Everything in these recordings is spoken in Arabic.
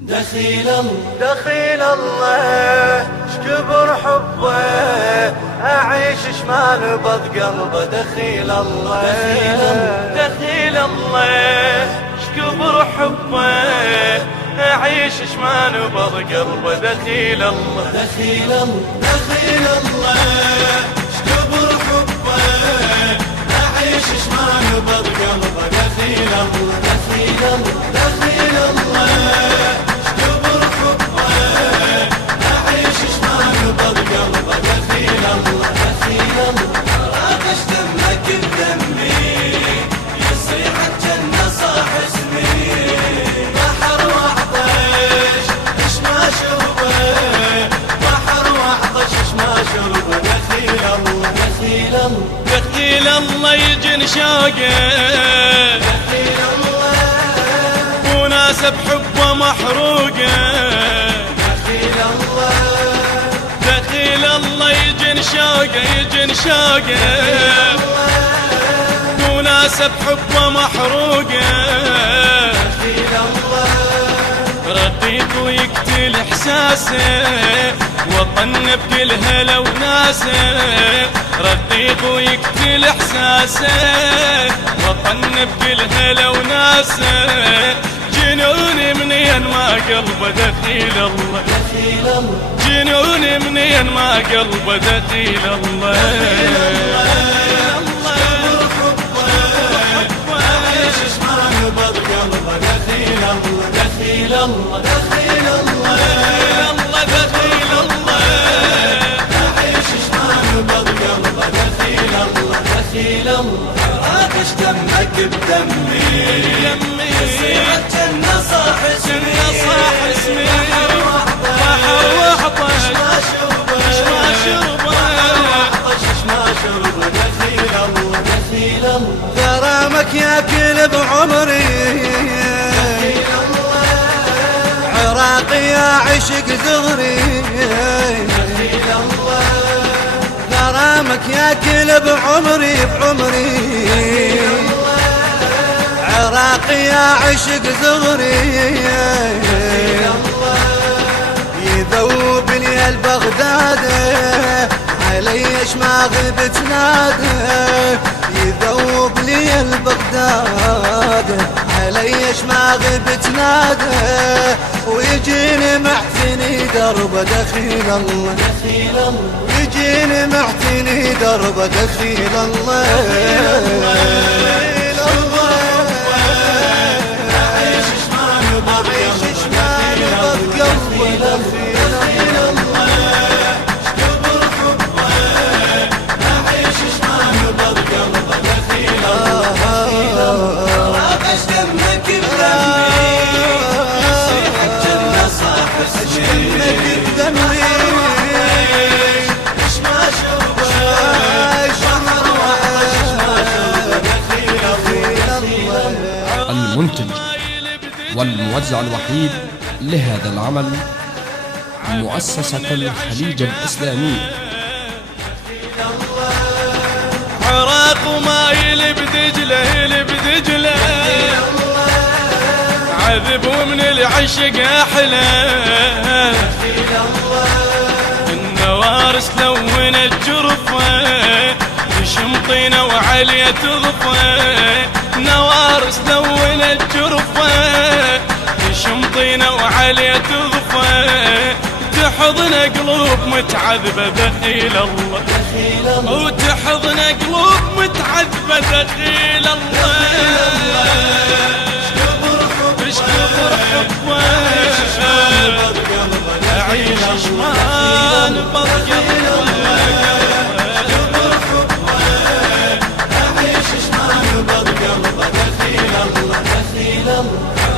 دخيل الله شكبر حبه، أعيش شمال بض قلبه. دخيل الله شكبر حبه، أعيش شمال بض قلبه. دخيل الله شكبر حبه، أعيش شمال بض قلبه. دخيل الله دخيل الله يجن شوقه، وناس بحبه محروقه. دخيل الله يجن شوقه، وناس بحبه محروقه. رقيق ويقتل احساسه، وطن بكل هلا وناسه. رقيق ويقتل احساسه، وطن بكل هلا وناسه. جنوني منين ما قلبه. دخيل الله جنوني منين ما قلبه. دخيل الله راقش دمك بدمي، يصير الجنة صاح اسمي. بحر وحطش ما شربه. دخيل الله غرامك ياكل بعمري. عراقي يا عشق زغري. غرامك ياكل بعمري. عراقي يا عشق زغري. يذوب لي البغداد، عليش ما غبت ناده. يذوب لي البغداد، عليش ما غبت ناده. ويجيني معتني دربه. دخيل الله يجيني معتني دربه. دخيل الله أعيش شمال بض قلبه. دخيل الله شكبر حبه، أعيش شمال بض قلبه. دخيل الله راقش دمك بدمي، يصيح الجنة صاح اسمي. المنتج والموزع الوحيد لهذا العمل مؤسسة الخليج الإسلامي. عراق ومايل بدجله، عذب ومن العشق أحلى. النوارس لون الجرفة، تشمطينا وعليا تضفى. نوارس لون الجرفة، تشمطينا وعليا تضفى. تحضن قلوب متعذبة. دخيل الله وتحضن قلوب متعذبة. دخيل الله اشكبر حبه، أعيش شمال بض قلبه.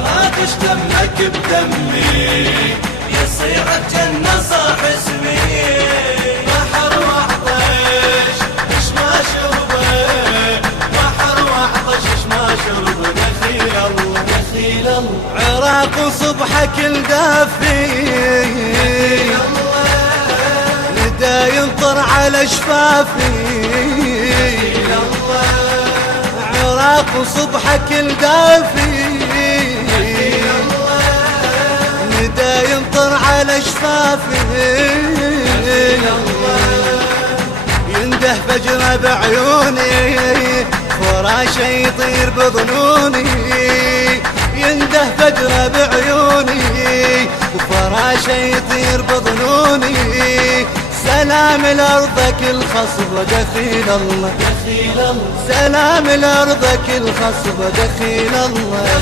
راقش دمك بدمي، يصير الجنة صاح اسمي. بحر وعطش ما شربه، بحر وعطش ما شربه. دخيل الله عراق وصبحك الدافي. ندى ينطر على شفافي. عراق وصبحك الدافي. على شفافي، ينده فجره بعيوني فراشه يطير بظنوني، ينده فجره بعيوني وفراشه يطير بظنوني. سلام لأرضك الخصبة دخيل الله، سلام لأرضك الخصبة دخيل الله.